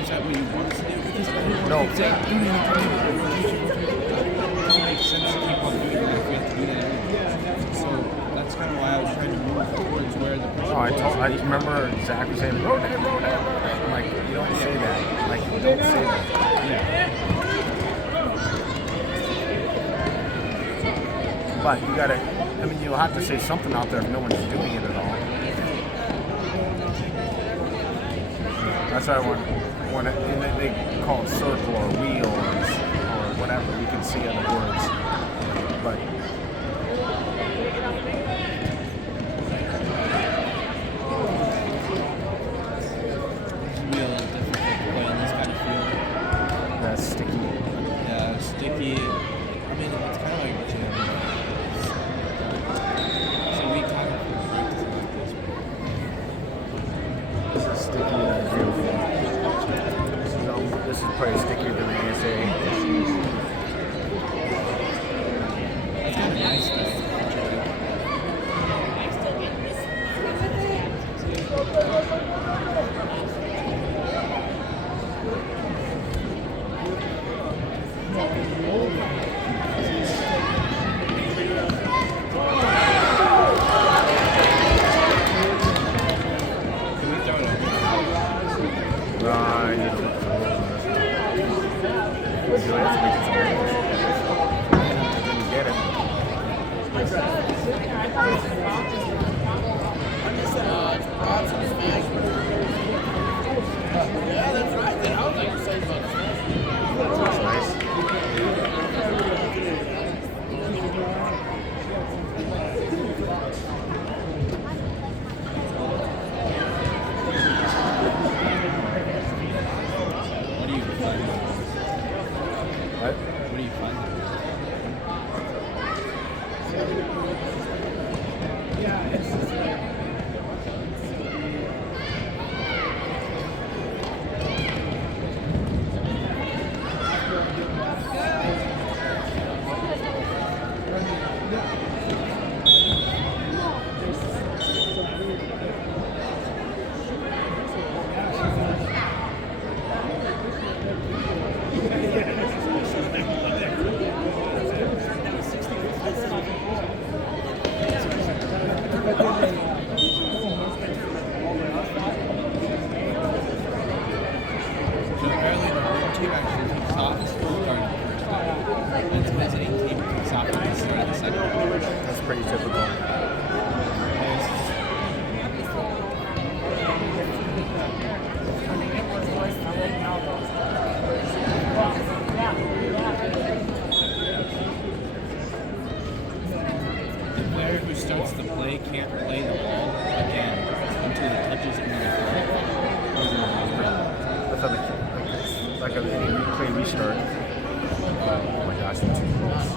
is that what you want to do? Because No. it's like doing it doesn't make sense to keep on doing that if we have to do that anyway. So that's kind of why I was trying to move towards where the person I remember Zach was saying, rotate. I'm like, you don't say that. Like, you don't say that. Yeah. But you gotta, I mean, you'll have to say something out there if no one's doing it at all. That's why when they call it circle or wheel or whatever, you can see other words. But Wheel is difficult to play on this kind of field. that's sticky. Yeah, sticky. I mean, it's kind of like jam. So we kind of like this. This is sticky than a real wheel. This is probably stickier than the ASA. It's kind of nice though. That's pretty typical. The player who starts the play can't play the ball again until it touches another player. That's like a play restart. Oh my gosh, that's too close.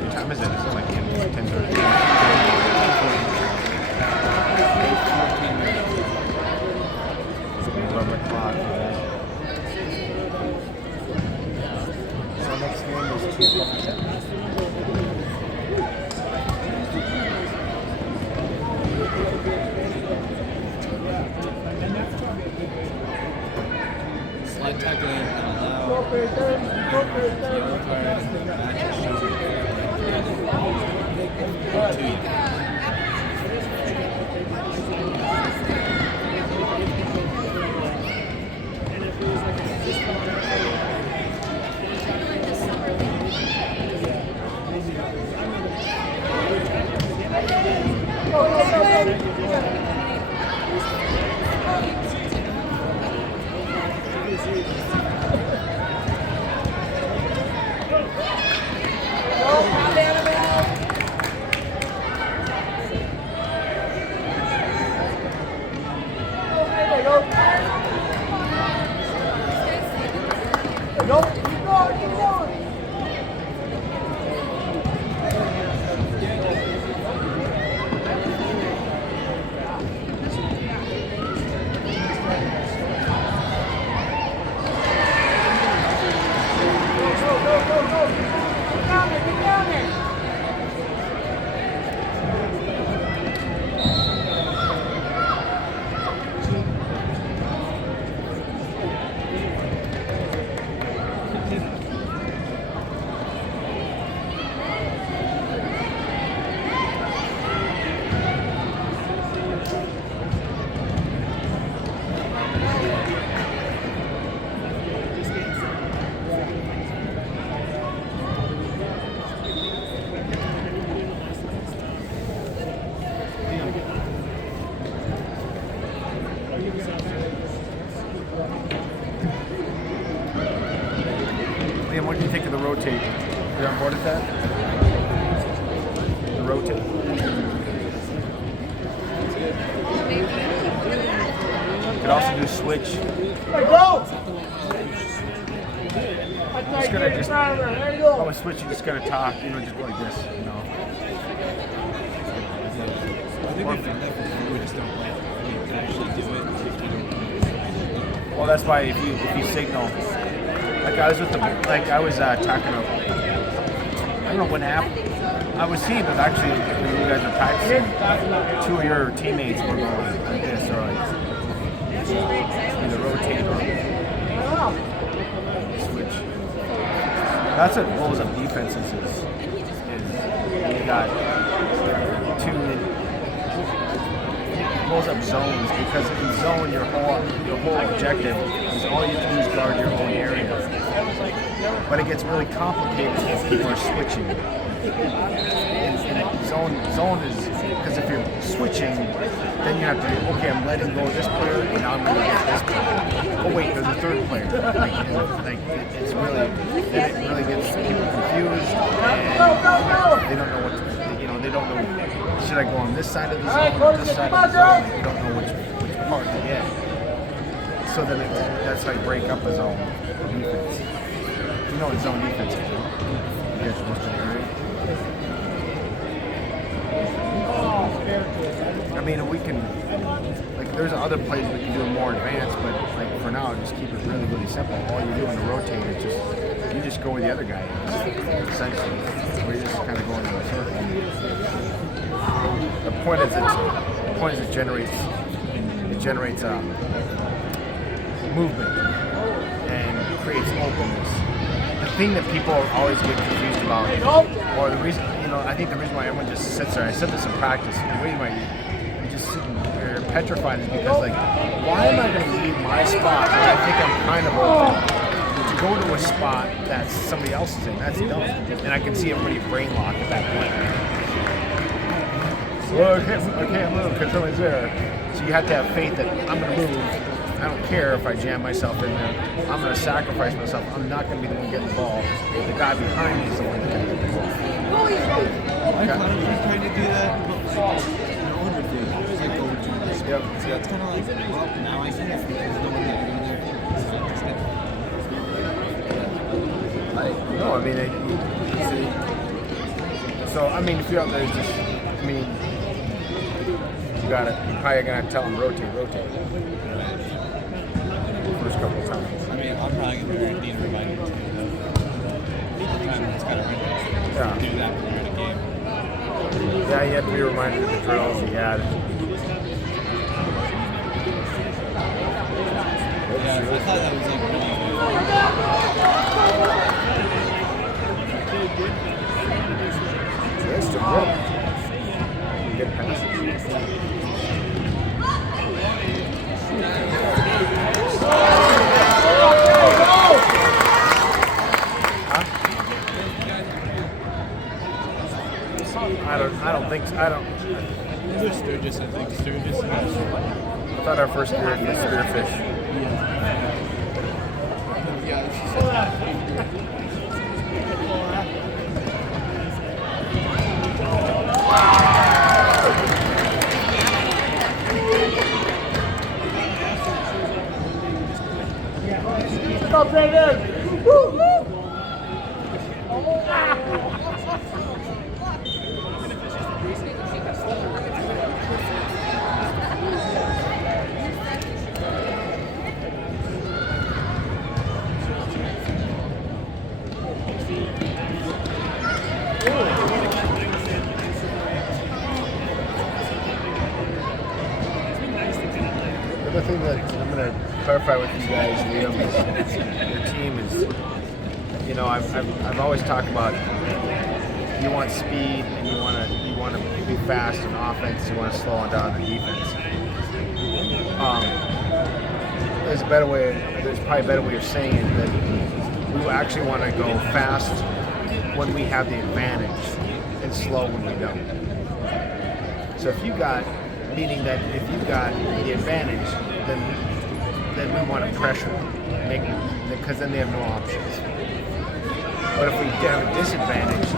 What time is it? It's like 10:30. It's 11 o'clock. So next game is 2 o'clock. Slide tackling allow yellow card matches shooting. Liam, what do you think of the rotate? You on board with that? The rotate. You could also do switch. Oh, a switch, you just gotta talk, just like this, I think we just don't actually do it. Well, that's why if you signal, like I was talking to, I don't know what happened. I was seeing that actually when you guys are practicing, 2 of your teammates were going like this, or like either rotate or switch. That's what blows up defenses is you got 2 blows up zones, because in zone your whole objective is all you have to do is guard your own area. But it gets really complicated if people are switching. Zone is because if you're switching, then you have to I'm letting go of this player and now I'm going to get this player. Oh wait, there's a third player. It really gets people confused, and they don't know what to, they don't know. Should I go on this side of the zone or this side of the zone? They don't know which part to get. So then that's how you break up a zone defense. You know what zone defense is, right? You guys are supposed to hear it. I mean, we can, there's other plays we can do more advanced, but for now, just keep it really, really simple. All you do in the rotate is you just go where the other guy is, essentially. Where you're just kind of going in a circle. The point is it generates movement and creates openness. The thing that people always get confused about, or the reason, I think the reason why everyone just sits there, I said this in practice, the reason why you just sitting there petrified is because, why am I going to leave my spot where I think I'm kind of open to go to a spot that somebody else is in? That's dumb. And I can see everybody brain locked at that point. Well, I can't move because somebody's there. So you have to have faith that I'm going to move. I don't care if I jam myself in there. I'm going to sacrifice myself. I'm not going to be the one getting the ball. The guy behind me is the one that's going to get the ball. I kind of was trying to do that in older days. It was like going to this. Yep. So that's kind of like, well, now I see it because no one ever doing that. No, I mean, if you're out there, it's just, you got it. You're probably going to tell them rotate. First couple of times. I'm probably going to need a reminder to it's kind of ridiculous to do that when you're in a game. Yeah, you have to be reminded of the drills he had. Yeah, I thought that was really good. That's the good. Good passes. I don't think so. They're Sturgis, I think. Sturgis. I thought our first year was Spearfish. Yeah, Go, Brandon! Woo! Woo! thing that I'm going to clarify with you guys, Liam, is your team is, you know, I've always talked about you want speed and you want to be fast on offense, you want to slow down on defense. There's probably a better way of saying it, that we actually want to go fast when we have the advantage and slow when we don't. So if you got, meaning that if you got the advantage, then we want to pressure them, because then they have no options. But if we have a disadvantage,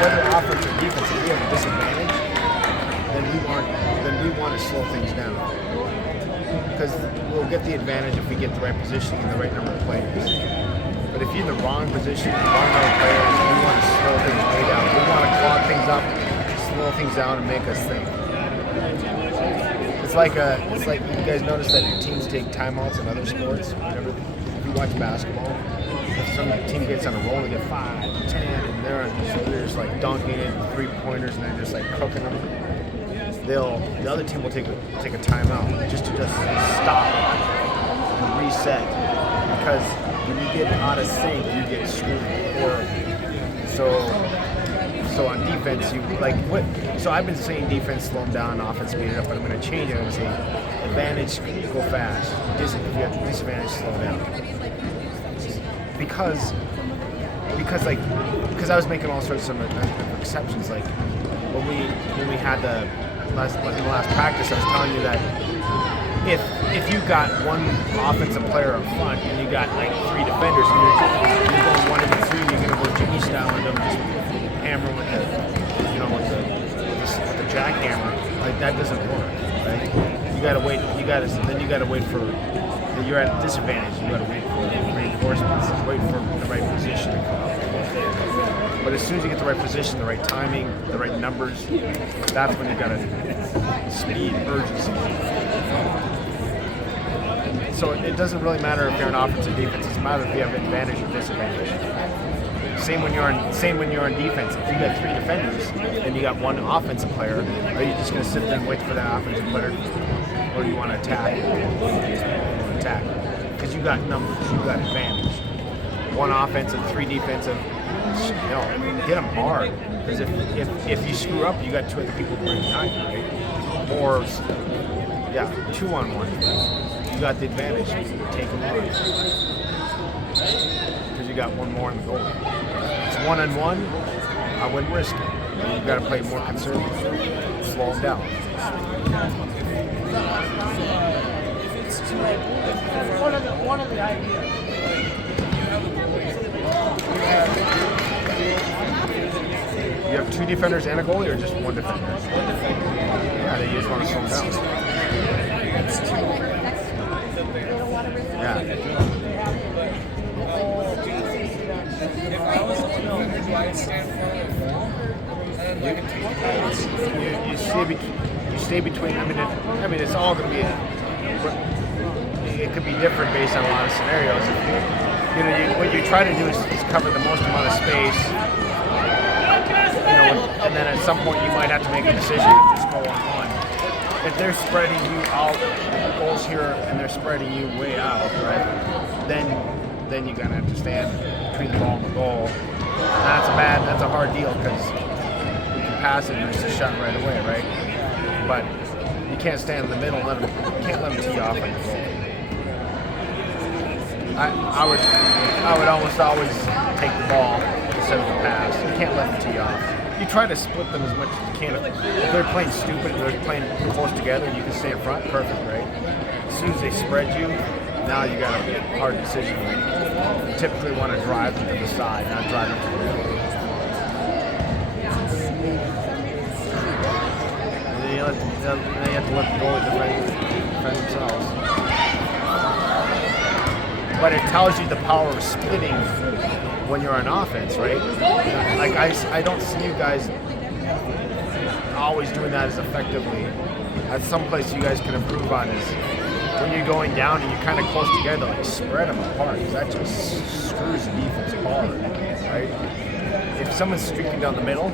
whether offense or defense, if we have a disadvantage, then we want to slow things down. Because we'll get the advantage if we get the right positioning and the right number of players. But if you're in the wrong position, the wrong number of players, we want to slow things way down. We want to clog things up, slow things down, and make us think. It's like you guys notice that teams take timeouts in other sports. Whenever you watch basketball, if some team gets on a roll, they get 5, 10, and they're just like dunking in 3-pointers, and they're just like cooking them. The other team will take a timeout just to stop and reset, because when you get out of sync, you get screwed. So on defense, you like what? So I've been saying defense, slow them down, offense, speed it up, but I'm going to change it. I'm going to say advantage, go fast. If you have disadvantage, slow down. Because I was making all sorts of exceptions. Like when we had the last practice, I was telling you that if you got one offensive player up front and you got like 3 defenders and you're going 1 and 3, you're going to go Jimmy style and just hammer with the jackhammer. Like that doesn't work, right? You got to wait. You got to wait for. You're at a disadvantage. You got to wait for reinforcements. Wait for the right position to come up. But as soon as you get the right position, the right timing, the right numbers, that's when you got to speed, urgency. So it doesn't really matter if you're an offense or defense. It's a matter if you have advantage or disadvantage. Same when you're on defense. If you got 3 defenders and you got 1 offensive player, are you just going to sit there and wait for that offensive player, or do you want to attack? Because you got numbers, you got advantage. 1 offensive, 3 defensive. Hit them hard. Because if you screw up, you got 2 other people right behind you, right? Or 2-on-1. You got the advantage. Take them on. Because you got 1 more in the goal. It's 1-on-1. I wouldn't risk it. You got to play more conservative. Slow them down. One of the ideas. You have 2 defenders and a goalie, or just 1 defender? 1 defender. Yeah, they just want to slow them down. Yeah. You stay between. I mean, it's all going to be. It could be different based on a lot of scenarios. What you try to do is cover the most amount of space. And then at some point you might have to make a decision to just go on. If they're spreading you out, the goal's here, and they're spreading you way out, right? Then you're gonna have to stand between the ball and the goal. That's a hard deal, because you can pass it and it's a shot right away, right? But you can't stand in the middle. You can't let them tee off on the goal. I would almost always take the ball instead of the pass. You can't let them tee off. You try to split them as much as you can. If they're playing stupid, they're playing close together, you can stay in front, perfect, right? As soon as they spread you, now you got a hard decision to make. You typically want to drive them to the side, not drive them to the middle. And then you have to let the goalie defend themselves. But it tells you the power of splitting when you're on offense, right? Like I don't see you guys always doing that as effectively. That's some place you guys can improve on is when you're going down and you're kind of close together, like spread them apart, because that just screws the defense hard, right? If someone's streaking down the middle,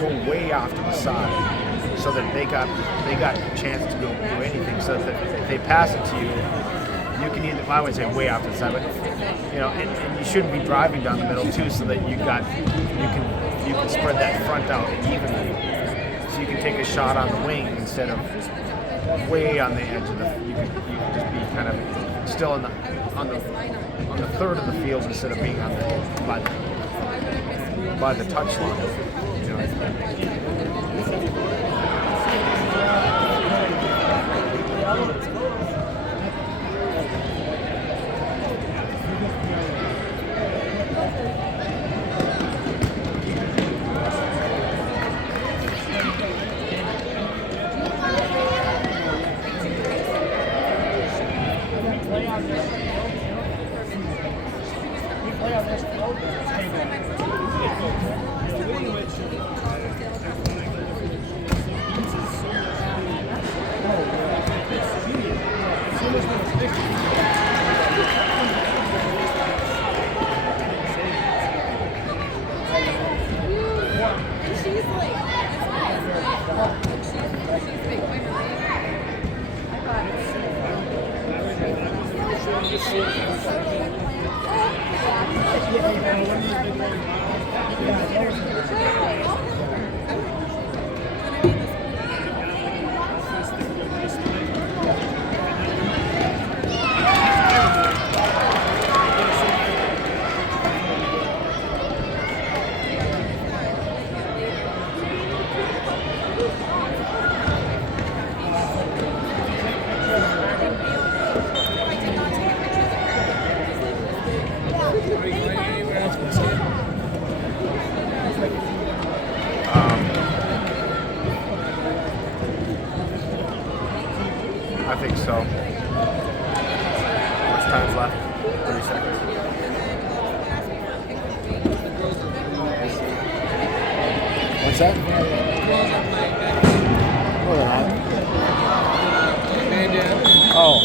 go way off to the side. so that they got a chance to go do anything. So that if they pass it to you, you can either, I wouldn't say way off to the side, but and you shouldn't be driving down the middle too, so that you can spread that front out evenly, so you can take a shot on the wing instead of way on the edge of the. You can just be kind of still on the third of the field instead of being on the by the touch line. I think so. How much time's left? 30 seconds. What's that? Oh, they're not. Oh.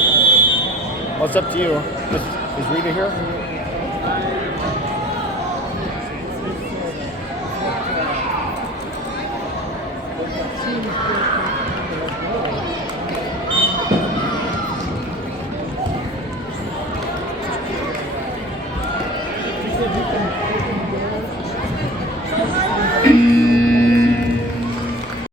Well, it's up to you. Is Rita here?